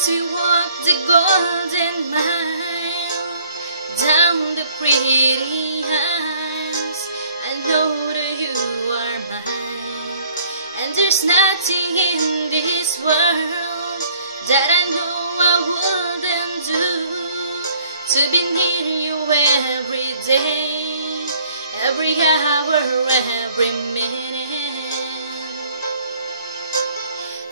As we walk the golden mile down the pretty aisles, I know that you are mine, and there's nothing in this world that I know I wouldn't do to be near you every day, every hour, every minute.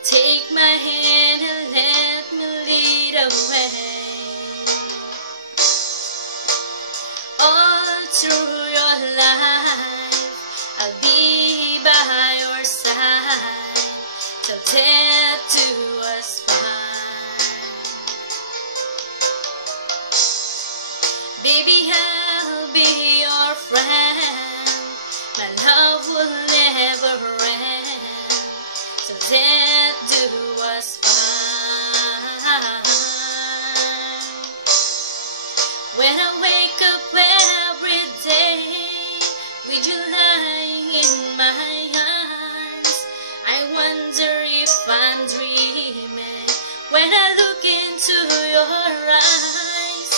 Take my hand and let me lead away. All through your life, I'll be by your side till death do us part. Baby, I'll be your friend. My love will never end till death do us part. When I wake up every day with you lying in my arms, I wonder if I'm dreaming. When I look into your eyes,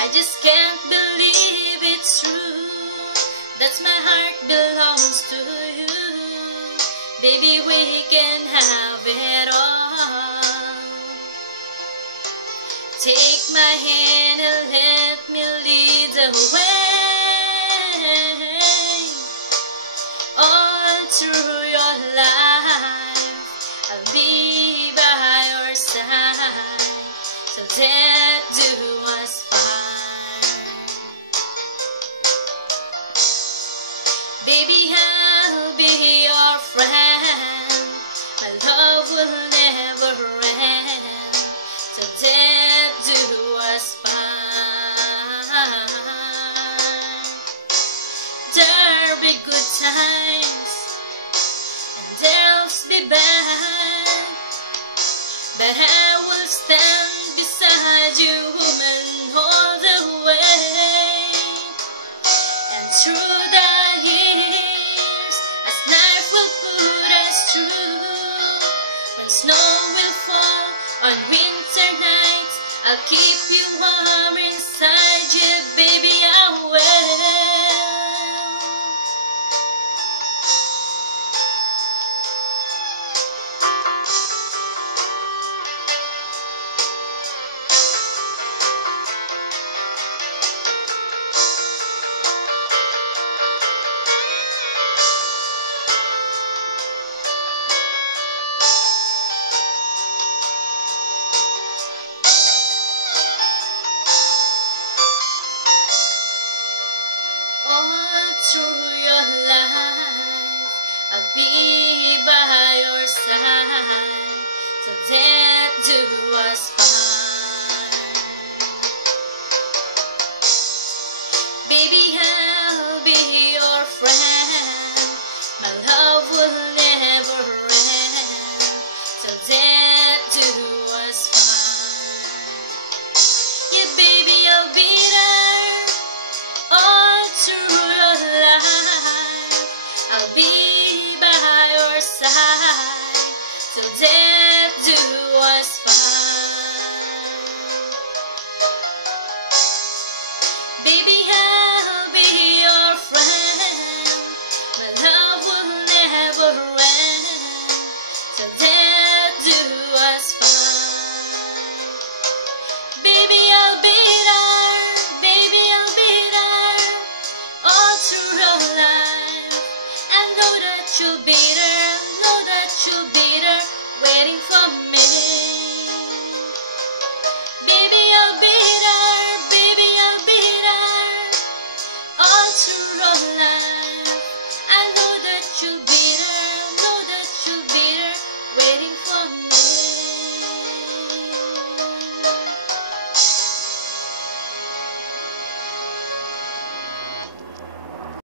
I just can't believe it's true, that my heart belongs to you. Baby, we can have it all. Take my hand and let me lead the way. All through your life, I'll be by your side till death do us part. Baby, I'll be your friend. My love will never end till death do us part. There'll be good times and there'll be bad, but I will stand beside you, woman, all the way. And through the years, as life will put us through, when snow will fall on winter nights, I'll keep you warm inside you, baby, I will. All through your life, I'll be by your side till death do us part. Baby, I'll be your friend. My love will never end till death do us part. Yeah, baby, I'll be there all through your life. I'll be by your side till death do us part. Baby, I'll be your friend. My love will never end till death do us part. Baby, I'll be there. Baby, I'll be there all through your life. I know that you'll be there. Know that you'll be there waiting for me. Baby, I'll be there. Baby, I'll be there all through your life.